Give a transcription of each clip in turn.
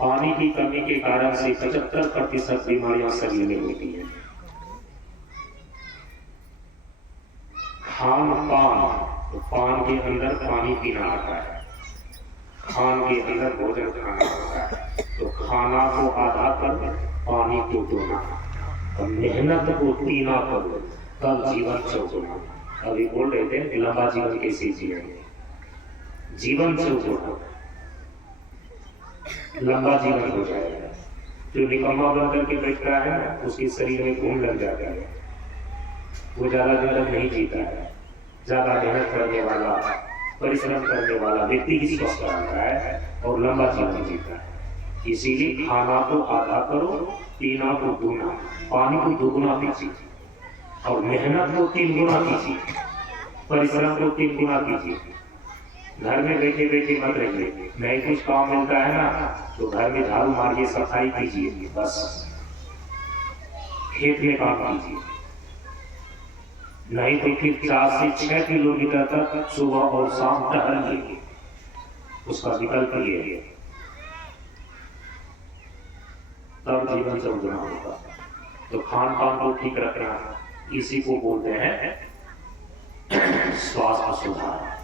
पानी की कमी के कारण से 75% बीमारियां शरीर में होती हैं। खान पान, तो पान के अंदर पानी पीना आता है, खान के अंदर भोजन खाना होता है। तो खाना को आधा कर, पानी को दोना, और मेहनत को तीना करो, तब जीवन चौगुना। अभी बोल रहे थे लंबा जीवन कैसे जिएंगे, जीवन चौगुना, लंबा जीवन हो जाएगा। जो निकम्मा बन करके बैठता है ना, उसके शरीर में घून लग जाता है, वो ज्यादा दिन तक नहीं जीता है। ज्यादा मेहनत करने वाला, परिश्रम करने वाला व्यक्ति ही स्वस्थ रहता है और लंबा जीवन जीता है। इसीलिए खाना को आधा करो, पीना को दूना, पानी को दोगुना पीजिए, और मेहनत को 3 गुना कीजिए, परिश्रम को 3 गुना कीजिए। घर में बैठे बैठे मत रहिए, नहीं कुछ काम मिलता है ना, तो घर में झाड़ू मारिए, सफाई कीजिए, बस खेत में काम कीजिए। नहीं तो फिर 4 से 6 किलोमीटर तक सुबह और शाम टहलिए, उसका विकल्प ये है, तब जीवन चौगुना होगा। तो खान पान को ठीक रखना, इसी को बोलते हैं स्वास्थ्य सुधार।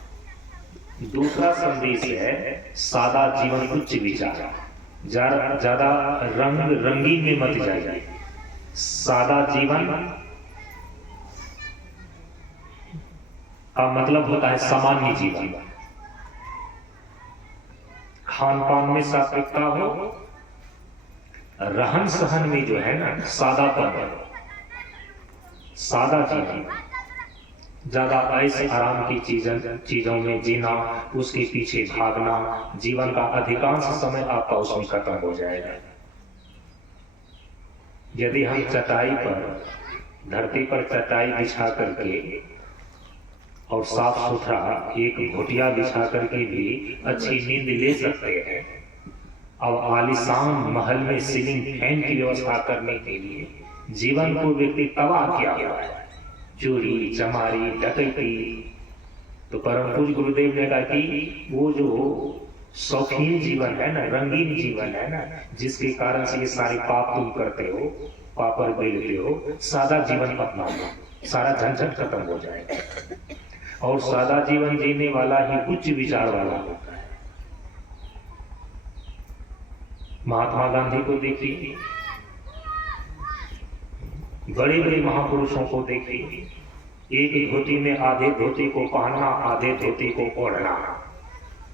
दूसरा संदेश है सादा जीवन, उच्च विचार। ज्यादा रंग रंगीन में मत जाइए। सादा जीवन का मतलब होता है सामान्य जीवन। खान पान में सात्विकता हो, रहन सहन में जो है ना सादापन, सादा जीवन। ज्यादा ऐसे आराम की चीजों में जीना, उसके पीछे भागना, जीवन का अधिकांश समय आपका उसमें खत्म हो जाएगा। यदि हम चटाई पर, धरती पर चटाई बिछा करके और साफ सुथरा एक घोटिया बिछा करके भी अच्छी नींद ले सकते हैं, अब आलीशान महल में सीलिंग फैन की व्यवस्था करने के लिए जीवन को व्यक्ति तबाह किया हुआ है, चोरी चमारी डकैती। तो परम पूज्य गुरुदेव ने कहा कि वो जो शौकीन जीवन है ना, रंगीन जीवन है ना, जिसके कारण से ये सारे पाप तुम करते हो, पापर बेलते हो, सादा जीवन अपना लो, सारा झंझट खत्म हो जाएगा। और सादा जीवन जीने वाला ही उच्च विचार वाला होता है। महात्मा गांधी को देखिए, बड़े बड़े महापुरुषों को देखिए, एक धोती में आधे धोती को पहनना, आधे धोती को ओढ़ना,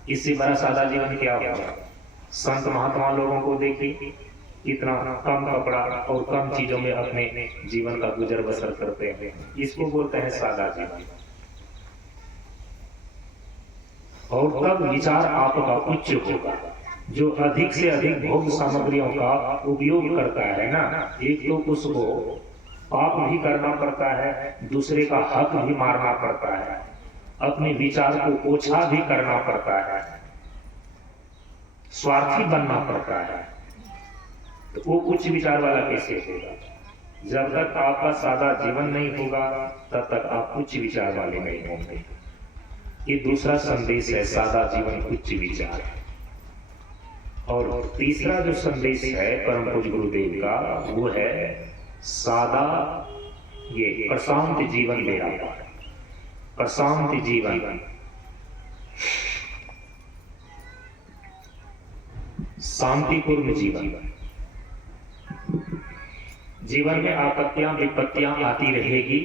इससे बड़ा सादा जीवन क्या होगा। संत महात्मा लोगों को देखिए, कितना कम कपड़ा और कम चीजों में अपने जीवन का गुजर बसर करते हैं, इसको बोलते हैं सादा जीवन। और तब विचार आपका उच्च होगा। जो अधिक से अधिक भोग सामग्रियों का उपयोग करता है ना, एक तो उसको पाप भी करना पड़ता है, दूसरे का हक भी मारना पड़ता है, अपने विचार को ओछा भी करना पड़ता है, स्वार्थी बनना पड़ता है। तो वो उच्च विचार वाला कैसे होगा। जब तक आपका सादा जीवन नहीं होगा, तब तक आप उच्च विचार वाले नहीं होंगे। ये दूसरा संदेश है, सादा जीवन उच्च विचार। और तीसरा जो संदेश है परम पूज्य गुरुदेव का, वो है सादा ये प्रशांत जीवन दे रहा है। प्रशांत जीवन, शांतिपूर्ण जीवन। जीवन में आपत्तियां विपत्तियां आती रहेगी,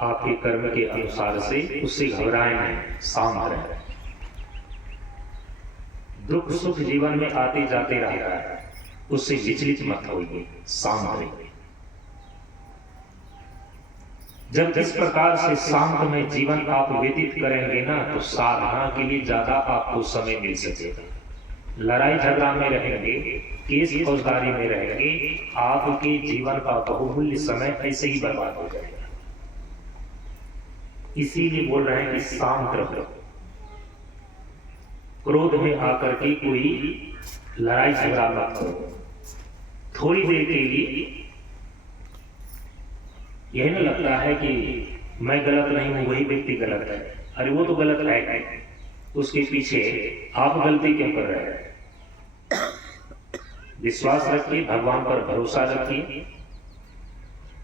आपके कर्म के अनुसार से, उससे घबराएं नहीं, शांत रहें। दुख सुख जीवन में आते जाते रहता है, उससे विचलित मत होइए, शांत रहिए। जब इस प्रकार से शांतमय जीवन आप व्यतीत करेंगे ना, तो साधना के लिए ज्यादा आपको समय मिल सकेगा। लड़ाई झगड़ा में रहेंगे, केस फौजदारी में रहेंगे, आपके जीवन का बहुमूल्य समय ऐसे ही बर्बाद हो जाएगा। इसीलिए बोल रहे हैं कि शांत रहो। क्रोध में आकर के कोई लड़ाई झगड़ा मत करो। थोड़ी देर के लिए यही ना लगता है कि मैं गलत नहीं हूं, वही व्यक्ति गलत है, अरे वो तो गलत है, उसके पीछे आप गलती क्यों कर रहे हैं। विश्वास रखिए, भगवान पर भरोसा रखिए।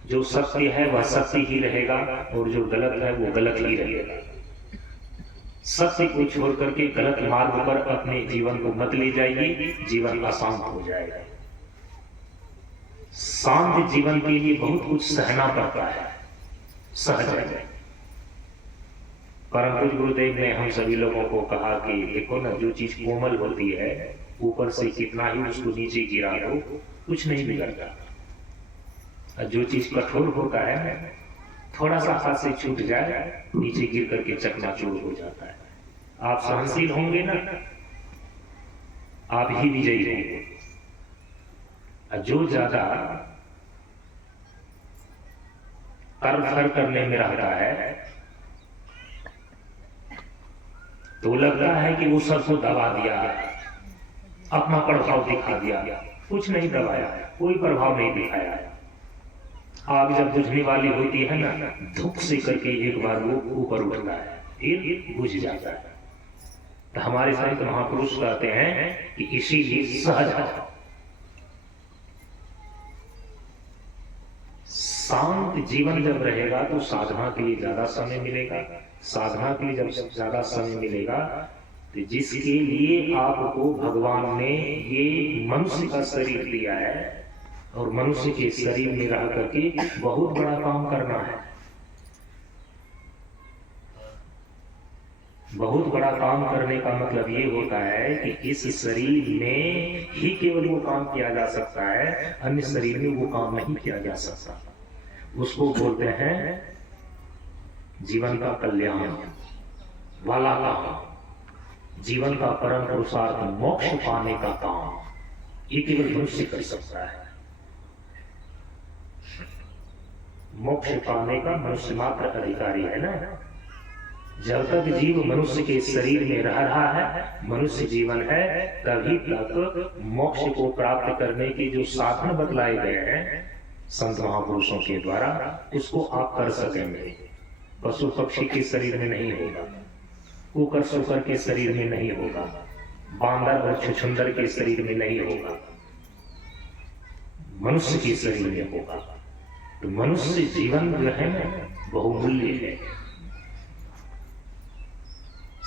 जो सत्य है वह सत्य ही रहेगा और जो गलत है वो गलत ही रहेगा। सत्य को छोड़ करके गलत मार्ग पर अपने जीवन को मत ले जाइए, जीवन अशांत हो जाएगा। शांत जीवन के लिए बहुत कुछ सहना पड़ता है, सहज है। परम पूज्य गुरुदेव ने हम सभी लोगों को कहा कि देखो ना, जो चीज कोमल होती है ऊपर से कितना ही उसको नीचे गिरा दो कुछ नहीं बिगड़ता, और जो चीज कठोर होता है थोड़ा सा हाथ से छूट जाए नीचे गिर करके चकनाचूर हो जाता है। आप सहनशील होंगे ना, आप ही विजयी होंगे। जो ज्यादा कर करने में रहता है तो लगता है कि वो सबको दबा दिया, अपना प्रभाव दिखा दिया। कुछ नहीं दबाया, कोई प्रभाव नहीं दिखाया। आग जब बुझने वाली होती है ना, धुक से करके एक बार वो ऊपर उठता है, फिर बुझ जाता है। तो हमारे संत महापुरुष कहते हैं कि इसीलिए सहज शांत जीवन जब रहेगा तो साधना के लिए ज्यादा समय मिलेगा। साधना के लिए जब ज्यादा समय मिलेगा तो जिसके लिए आपको भगवान ने ये मनुष्य का शरीर दिया है और मनुष्य के शरीर में रह करके बहुत बड़ा काम करना है। बहुत बड़ा काम करने का मतलब ये होता है कि इस शरीर में ही केवल वो काम किया जा सकता है, अन्य शरीर में वो काम नहीं किया जा सकता। उसको बोलते हैं जीवन का कल्याण वाला काम, जीवन का परम पुरुषार्थ मोक्ष पाने का काम, ये केवल मनुष्य कर सकता है। मोक्ष पाने का मनुष्य मात्र अधिकारी है ना। जब तक जीव मनुष्य के शरीर में रह रहा है, मनुष्य जीवन है, तभी तक मोक्ष को प्राप्त करने के जो साधन बतलाए गए हैं संत महापुरुषों के द्वारा, उसको आप कर सकेंगे। पशु पक्षी के शरीर में नहीं होगा, कुकर सुकर के शरीर में नहीं होगा, बांदर और छुछुंदर के शरीर में नहीं होगा, मनुष्य के शरीर में होगा। तो मनुष्य जीवन जो है ना बहुमूल्य है।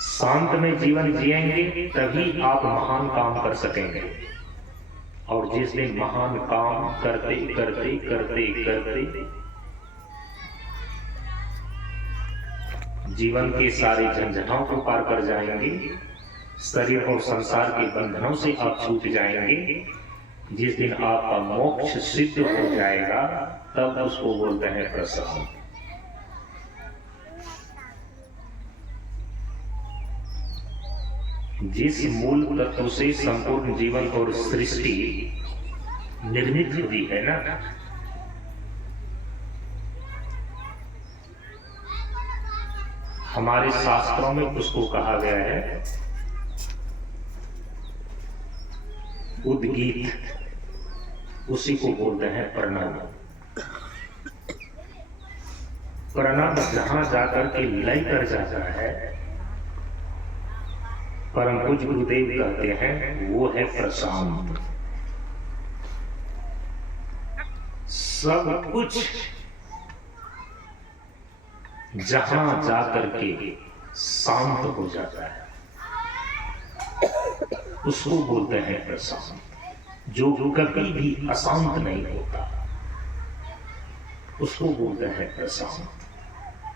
शांत में जीवन जिएंगे तभी आप महान काम कर सकेंगे। और जिस दिन महान काम करते करते करते करते जीवन के सारे झंझटों को पार कर जाएंगे, शरीर और संसार के बंधनों से आप छूट जाएंगे, जिस दिन आपका मोक्ष सिद्ध हो जाएगा तब उसको बोलते हैं प्रसन्न। जिस मूल तत्व से संपूर्ण जीवन और सृष्टि निर्मित हुई है ना, हमारे शास्त्रों में उसको कहा गया है उद्गीत, उसी को बोलते हैं प्रणव। प्रणव जहां जाकर के लय कर जाता है, परम पूज्य गुरुदेव कहते हैं वो है प्रशांत। सब कुछ जहां जाकर के शांत हो जाता है उसको बोलते हैं प्रशांत। जो कभी भी अशांत नहीं होता उसको बोलते हैं प्रशांत।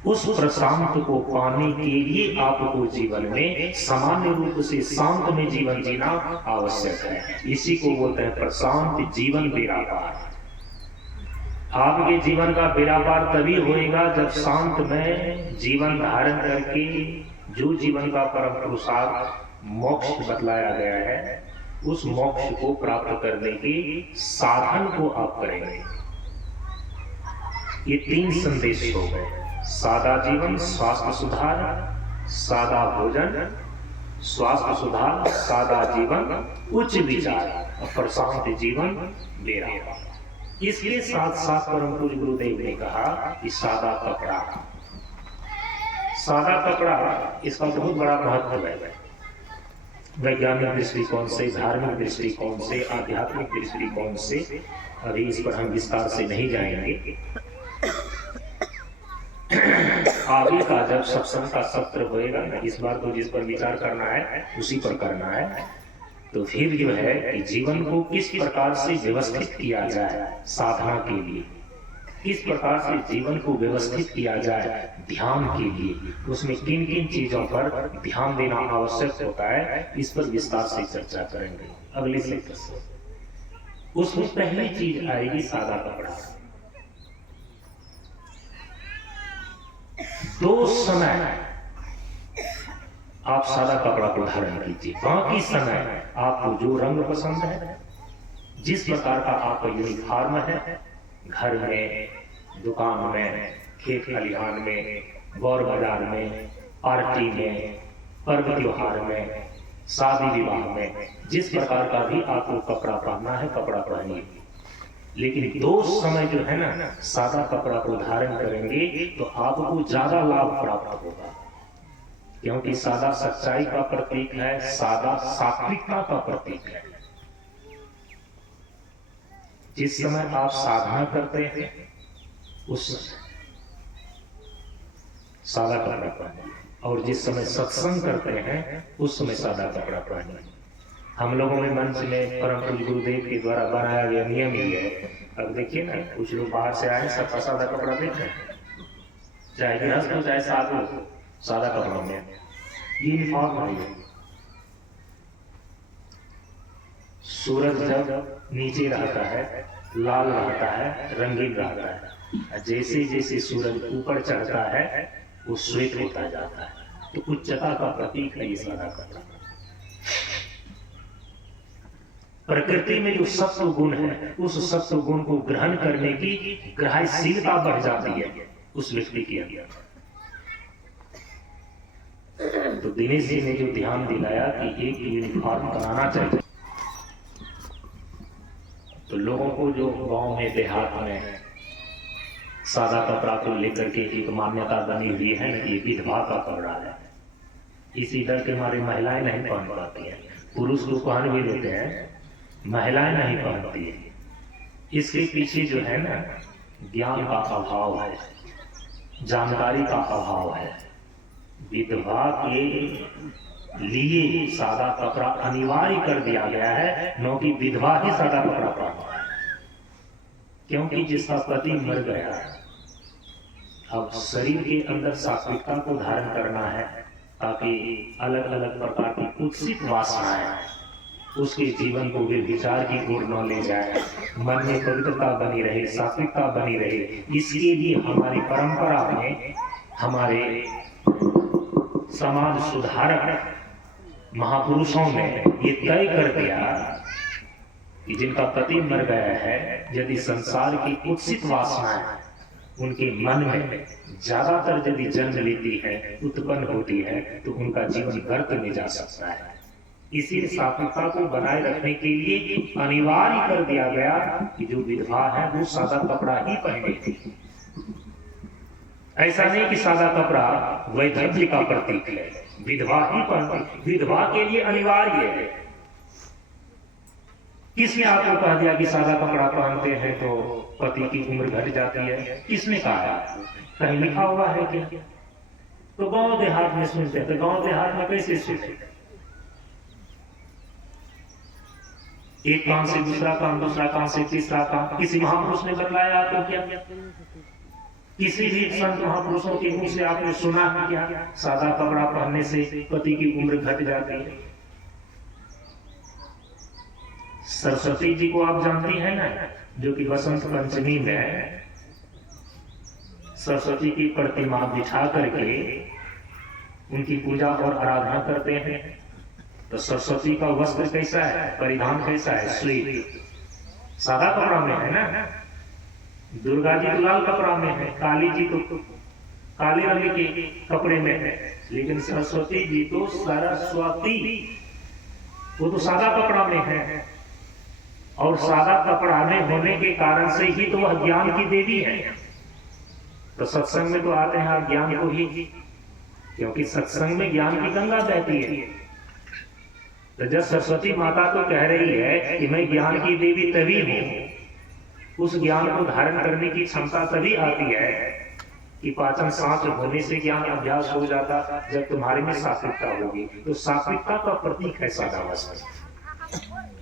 उस प्रशांत को पाने के लिए आपको जीवन में सामान्य रूप से शांत में जीवन जीना आवश्यक है। इसी को बोलते हैं प्रशांत जीवन बेड़ा पार। आपके जीवन का बेड़ा पार तभी होएगा जब शांत में जीवन धारण करके जो जीवन का परम पुरुषार्थ मोक्ष बतलाया गया है, उस मोक्ष को प्राप्त करने के साधन को आप करेंगे। ये 3 संदेश हो गए। सादा जीवन स्वास्थ्य सुधार, सादा भोजन स्वास्थ्य सुधार, सादा जीवन उच्च विचार और प्रशांत जीवन बेड़ा पार। इसके साथ साथ परम पूज्य गुरुदेव ने कहा कि सादा कपड़ा, सादा कपड़ा इसका बहुत बड़ा महत्व है। वैज्ञानिक दृष्टिकोण से, धार्मिक दृष्टिकोण से, आध्यात्मिक दृष्टिकोण से, अभी इस पर हम विस्तार से नहीं जाएंगे। आगे का जब सत्संग का सत्र होएगा ना, इस बार तो जिस पर विचार करना है उसी पर करना है। तो फिर जो है कि जीवन को किस प्रकार से व्यवस्थित किया जाए साधना के लिए, किस प्रकार से जीवन को व्यवस्थित किया जाए ध्यान के लिए, उसमें किन किन चीजों पर ध्यान देना आवश्यक होता है, इस पर विस्तार से चर्चा करेंगे अगले सत्र से। उसमें पहली चीज आएगी सादा कपड़ा। 2 समय आप सादा कपड़ा को धारण कीजिए, बाकी समय आपको जो रंग पसंद है, जिस प्रकार का आपका यूनिफॉर्म है, घर में, दुकान में, खेत खलिहान में, गौर बाजार में, पार्टी में, पर्व त्योहार में, शादी विवाह में, जिस प्रकार का भी आपको कपड़ा पहनना है कपड़ा पहनिए। लेकिन 2 समय जो है ना सादा कपड़ा को धारण करेंगे तो आपको ज्यादा लाभ प्राप्त होगा, क्योंकि सादा सच्चाई का प्रतीक है, सादा सात्विकता का प्रतीक है। जिस समय आप साधना करते हैं उस सादा कपड़ा पहनिए, और जिस समय सत्संग करते हैं उस समय सादा कपड़ा पहनिए। हम लोगों में मंच में परम पूज्य गुरुदेव के द्वारा बनाया गया नियम ही है। अब देखिए ना, कुछ लोग बाहर से आए सबका सादा कपड़ा देख रहे हैं, चाहे गृहस्थ हो चाहे साधु हो, सादा कपड़ा में यूनिफॉर्म है। सूरज जब नीचे रहता है लाल रहता है, रंगीन रहता है, जैसे जैसे सूरज ऊपर चढ़ता है वो श्वेत होता जाता है। तो उच्चता का प्रतीक है ये सादा कपड़ा। प्रकृति में जो सत्व गुण है उस सत्व गुण को ग्रहण करने की ग्रहणशीलता बढ़ जाती है उस व्यक्ति के अंदर। तो दिनेश जी ने जो ध्यान दिलाया कि एक यूनिफॉर्म बनाना चाहिए, तो लोगों को जो गांव में देहात में सादा कपड़ा को लेकर के एक मान्यता बनी हुई है कि विधवा का कपड़ा है, इसी डर के मारे महिलाएं नहीं पहन पाती हैं। पुरुष को पहन भी देते हैं, महिलाएं नहीं पहनती है। इसके पीछे जो है ना ज्ञान का अभाव है, जानकारी का अभाव है। विधवा के लिए सादा कपड़ा अनिवार्य कर दिया गया है, न कि विधवा ही सादा कपड़ा पहनता है, क्योंकि जिसका पति मर गया अब शरीर के अंदर सात्विकता को धारण करना है, ताकि अलग अलग प्रकार की कुत्सित वासनाएं उसके जीवन को वे विचार की ओर न ले जाए, मन में पवित्रता बनी रहे, सात्विकता बनी रहे। इसके लिए हमारी परंपरा में हमारे समाज सुधारक महापुरुषों ने ये तय कर दिया कि जिनका पति मर गया है, यदि संसार की कुत्सित वासनाएं उनके मन में ज्यादातर यदि जन्म लेती है, उत्पन्न होती है, तो उनका जीवन गर्त में जा सकता है। इसी सात्विकता को बनाए रखने के लिए अनिवार्य कर दिया गया कि जो विधवा है वो सादा कपड़ा ही पहने। ऐसा नहीं कि सादा कपड़ा वैधव्य का प्रतीक है, विधवा ही पहनती, विधवा के लिए अनिवार्य है। किसने आपको कह दिया कि सादा कपड़ा पहनते हैं तो पति की उम्र घट जाती है? किसने कहा? कहीं लिखा हुआ है क्या? तो गांव देहात में सुनते हैं, तो गांव देहात में कैसे सुनते? एक कान से दूसरा कान, दूसरा कान से तीसरा कान। किसी महापुरुष ने बतलाया आपको क्या? किसी भी संत महापुरुषों के मुंह से आपने सुना है क्या सादा कपड़ा पहनने से पति की उम्र घट जाती है? सरस्वती जी को आप जानती हैं ना, जो कि बसंत पंचमी में सरस्वती की प्रतिमा बिठा करके उनकी पूजा और आराधना करते हैं। तो सरस्वती का वस्त्र कैसा है, परिधान कैसा है? श्वेत, सादा कपड़ा में है ना। दुर्गा जी तो लाल कपड़ा में है, काली जी तो काले रंग के कपड़े में है, लेकिन सरस्वती जी तो सरस्वती वो तो सादा कपड़ा में है। और सादा कपड़ा में होने के कारण से ही तो वह ज्ञान की देवी है। तो सत्संग में तो आते हैं आप ज्ञान को ही, क्योंकि सत्संग में ज्ञान की गंगा बहती है। तो जब सरस्वती माता तो कह रही है कि मैं ज्ञान की देवी तभी हूं, उस ज्ञान को धारण करने की क्षमता तभी आती है कि पाचन सांस होने से ज्ञान अभ्यास हो जाता जब तुम्हारे में सात्विकता होगी। तो सात्विकता का प्रतीक है सादा वस्त्र।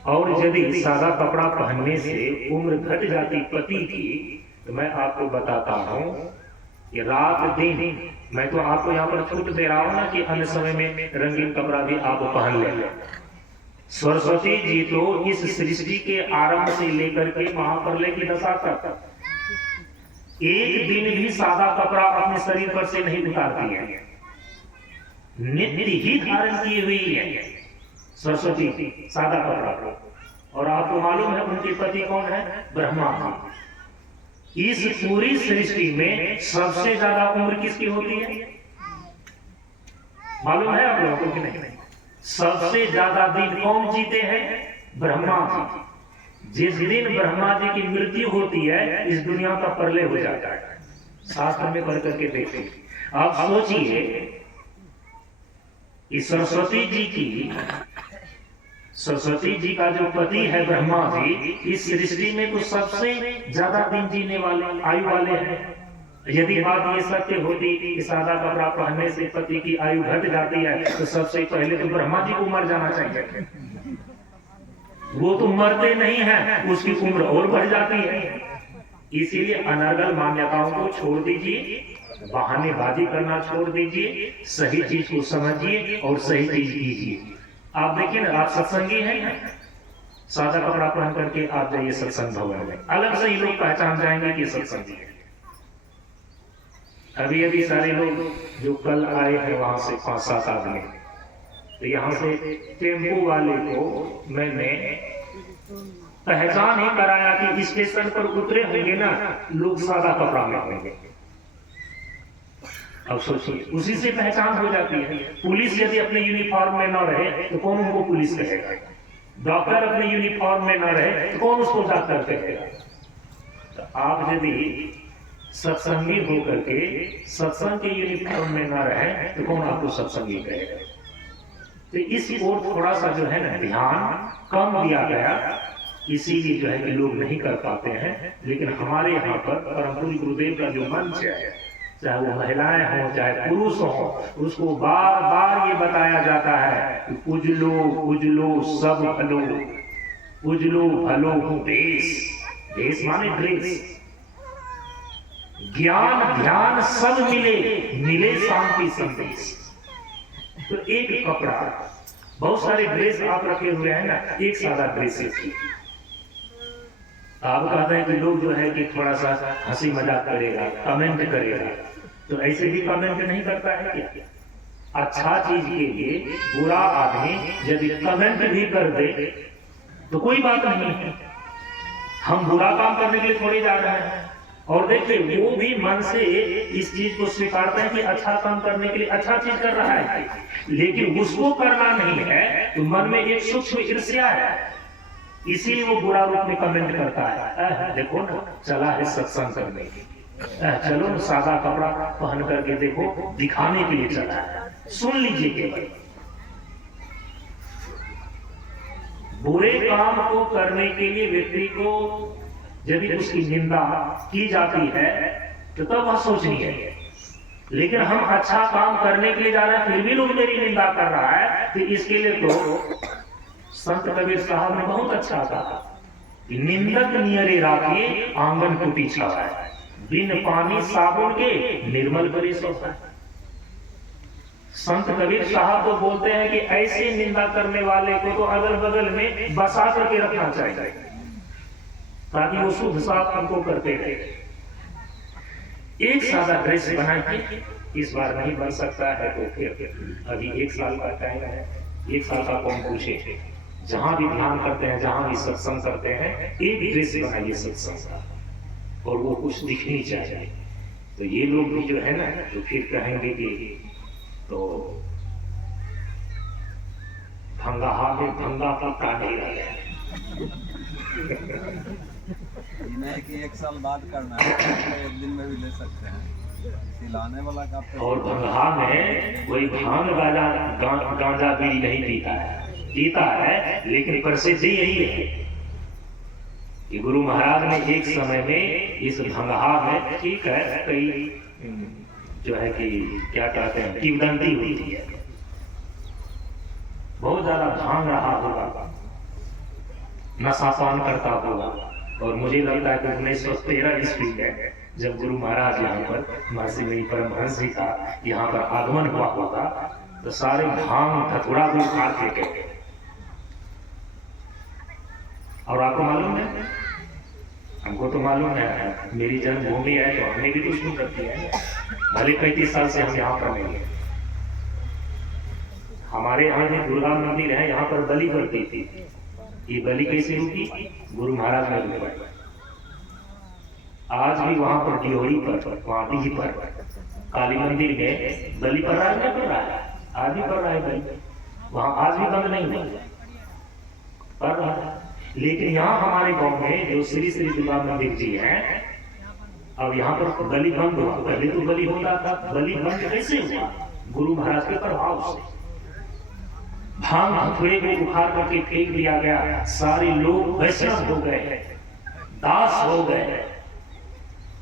और यदि सादा कपड़ा पहनने से उम्र घट जाती पति की, तो मैं आपको बताता हूं कि रात दिन, मैं तो आपको यहाँ पर छूट दे रहा हूं ना कि अन्य समय में रंगीन कपड़ा भी आप पहन ले। सरस्वती जी तो इस सृष्टि के आरंभ से लेकर के महाप्रलय की दशा तक एक दिन भी सादा कपड़ा अपने शरीर पर से नहीं उतारती है, नित्य ही धारण की हुई है सरस्वती सादा कपड़ा। और आपको मालूम है उनके पति कौन है? ब्रह्मा जी। इस पूरी सृष्टि में सबसे ज्यादा उम्र किसकी होती है मालूम है आप लोगों को कि नहीं? सबसे ज्यादा दिन कौन जीते हैं? ब्रह्मा जी। जिस दिन ब्रह्मा जी की मृत्यु होती है, इस दुनिया का प्रलय हो जाता है। शास्त्र में पढ़ करके देखते। आप सोचिए कि सरस्वती जी का जो पति है ब्रह्मा जी, इस सृष्टि में तो सबसे ज्यादा दिन जीने वाले, आयु वाले हैं। यदि बात ये सत्य होती कि सादा कपड़ा पहनने से पति की आयु घट जाती है, तो सबसे पहले तो ब्रह्मा जी को मर जाना चाहिए। वो तो मरते नहीं हैं, उसकी उम्र और बढ़ जाती है। इसीलिए अनर्गल मान्यताओं को छोड़ दीजिए, बहानेबाजी करना छोड़ दीजिए, सही चीज को समझिए और सही चीज कीजिए। आप देखिए ना, आप सत्संगी हैं, सादा कपड़ा पहन करके आप जाइए सत्संग भवन में, अलग से ही लोग पहचान जाएंगे कि सत्संगी है। अभी अभी सारे लोग जो कल आए हैं वहां से 5-7 आदमी, तो यहाँ से टेम्पो वाले को मैंने पहचान ही कराया कि स्टेशन पर उतरे होंगे ना लोग सादा कपड़ा में होंगे। अब सोचिए, उसी से पहचान हो जाती है। पुलिस यदि अपने यूनिफॉर्म में ना रहे तो कौन उनको पुलिस कहेगा? डॉक्टर अपने यूनिफॉर्म में ना रहे तो कौन उसको डॉक्टर कहेगा? तो आप यदि सत्संगी होकर के सत्संग के यूनिफॉर्म में ना रहे तो कौन आपको सत्संगी कहेगा? तो इस ओर थोड़ा सा जो है ना ध्यान कम दिया गया, इसीलिए जो है कि लोग नहीं कर पाते हैं। लेकिन हमारे यहाँ पर परम पूज्य गुरुदेव का जो मंच है, चाहे वो महिलाएं हो चाहे पुरुष हो, उसको बार बार ये बताया जाता है कि उजलो सब भलो, उजलो भलो देश। देश माने ड्रेस। ज्ञान ध्यान सब मिले शांति संदेश। तो एक कपड़ा, बहुत सारे ड्रेस आप रखे हुए हैं ना, एक सादा ड्रेस है। आप कहते हैं कि लोग जो है कि थोड़ा सा हंसी मजाक करेगा, कमेंट करेगा, तो ऐसे भी कमेंट नहीं करता है क्या? अच्छा चीज के लिए बुरा आदमी यदि कमेंट भी कर दे तो कोई बात नहीं है। हम बुरा काम करने के लिए थोड़ी जा रहे हैं। और देखिए, वो भी मन से इस चीज को स्वीकारते हैं कि अच्छा काम करने के लिए अच्छा चीज कर रहा है, लेकिन उसको करना नहीं है तो मन में एक सूक्ष्म ईर्ष्या है, इसीलिए वो बुरा रूप में कमेंट करता है। देखो ना, चला है सत्संग करने, चलो ना सादा कपड़ा पहन करके देखो, दिखाने के लिए चला है। सुन लीजिए केवल, बुरे काम को करने के लिए व्यक्ति को यदि उसकी निंदा की जाती है तो तब वह सोचनी है। लेकिन हम अच्छा काम करने के लिए जा रहे हैं, फिर भी लोग मेरी निंदा कर रहा है, तो इसके लिए तो संत कबीर साहब ने बहुत अच्छा कहा कि निंदक नियरे राखिए आंगन कुटी छावा, बिन पानी साबुन के निर्मल करे सोता। संत कबीर साहब तो बोलते हैं कि ऐसे निंदा करने वाले को तो अगल बगल में बसा करके रखना चाहिए ताकि वो शुद्ध साफ हमको करते रहे। एक सादा ड्रेस बना के इस बार नहीं बन सकता है तो फिर अभी 1 साल का टाइम है, 1 साल का कौन पूछे। जहां भी ध्यान करते हैं, जहां भी सत्संग करते हैं, एक ड्रेस बनाइए सत्संग का, और वो कुछ दिखनी चाहिए। तो ये लोग भी जो है ना, तो फिर कहेंगे कि तो भंगाहा में भंगा पक्का नहीं रह गया। नहीं कि 1 साल बाद करना है, 1 दिन में भी ले सकते हैं, सिलाने वाला का। और भंगा में कोई भांग गांजा बीड़ी नहीं पीता है, पीता है, लेकिन प्रसिद्धि यही है कि गुरु महाराज ने एक समय में इस भंगहा में, ठीक है, कई जो है कि क्या कहते हैं किंवदंती होती है, बहुत ज्यादा भांग रहा होगा, नशापान करता होगा। और मुझे लगता है कि 1913 ईस्वी में जब गुरु महाराज यहाँ पर महर्षि मेरी परमहंस जी का यहाँ पर आगमन हुआ होगा, तो सारे भांग धतूरा को उखाड़ फेंके। और आपको मालूम है, हमको तो मालूम है, मेरी जन्मभूमि है तो हमने भी तो शुरू कर दिया है। भले 35 साल से हम यहाँ पर नहीं है। हमारे यहाँ जो दुर्गा मंदिर है, यहाँ पर बलि पड़ती थी। ये बलि कैसे रुकी? गुरु महाराज ने रुकवाई। आज भी वहां पर डिहोरी पर, वहां भी पर काली मंदिर में बलि पड़ रहा है, नहीं पड़ रहा है? आज भी पड़ रहा है बलि, वहां आज भी बंद नहीं हुआ, पड़ रहा है। लेकिन यहाँ हमारे गांव में जो श्री श्री दुर्गा मंदिर जी हैं, अब यहाँ पर बलि बंद हुआ। पहले तो बलि होता था, बलि बंद कैसे हुआ? गुरु महाराज के प्रभाव से। भांग धतूरे को उखाड़ करके फेंक दिया गया, सारे लोग वैष्णव हो गए, दास हो गए।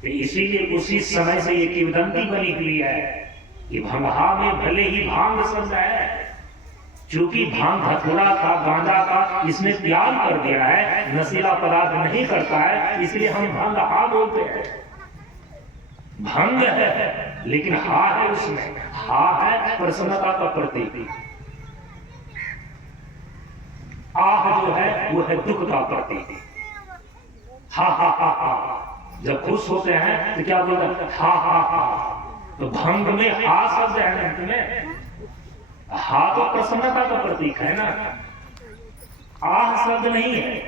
तो इसीलिए उसी समय से ये किंवदंती बनी हुई है कि भंगहा में भले ही भांग शब्द है, चूंकि भांग धतूरा का, गांजा का इसने त्याग कर दिया है, नशीला पदार्थ नहीं करता है, इसलिए हम भंगहा बोलते हैं। भंग है लेकिन हा है, उसमें हा है प्रसन्नता का प्रतीक, आह जो है वो है दुख का प्रतीक। हा हा हा हा, जब खुश होते हैं तो क्या बोलते हैं? हा हा हा। तो भंग में हा शब्द है ना, तुम्हें हा तो प्रसन्नता का प्रतीक है ना, आह शब्द नहीं है,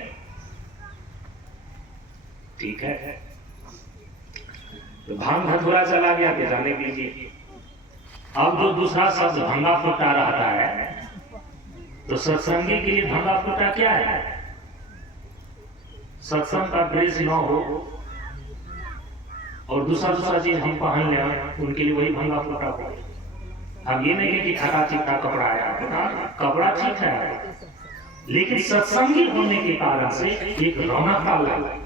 ठीक है। तो भांग धतूरा चला गया तो जाने दीजिए। अब जो दूसरा शब्द भंगा फुटा रहता है, तो सत्संगी के लिए भंगा फुटा क्या है? सत्संग का ड्रेस न हो और दूसरा चीज हम पहन लें, उनके लिए वही भंगा फुटा हो। हम ये नहीं कि खटा चिट्टा कपड़ा आया, कपड़ा ठीक है, लेकिन सत्संगी होने के कारण से एक रौनक लगा।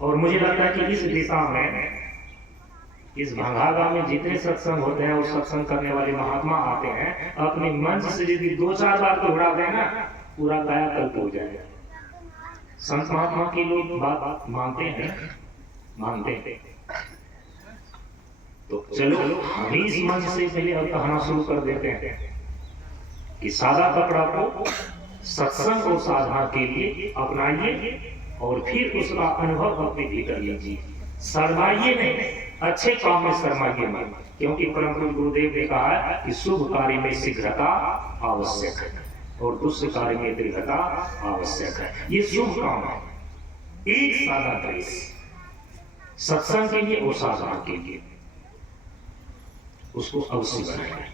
और मुझे लगता है कि इस दिशा में, इस भंगागा में जितने सत्संग होते हैं, उस सत्संग करने वाले महात्मा आते हैं, अपने मंच से यदि 2-4 बार दोहरा देना, पूरा कायाकल्प हो जाएगा। संत महात्मा के लोग बात मानते हैं, मानते हैं। तो चलो हम इस मंच से पहले अब कहना शुरू कर देते हैं कि सादा कपड़ा को सत्संग और साधना के लिए अपनाइए और फिर उसका अनुभव अपने भीतर लीजिए। शर्माइए नहीं, अच्छे काम में शर्माइए मत, क्योंकि परम पूज्य गुरुदेव ने कहा है कि शुभ कार्य में शीघ्रता आवश्यक है और दुष्ट कार्य में दृढ़ता आवश्यक है। ये शुभ काम है। एक सादा ड्रेस सत्संग के लिए और साधना के लिए, उसको अवश्य बनाएं।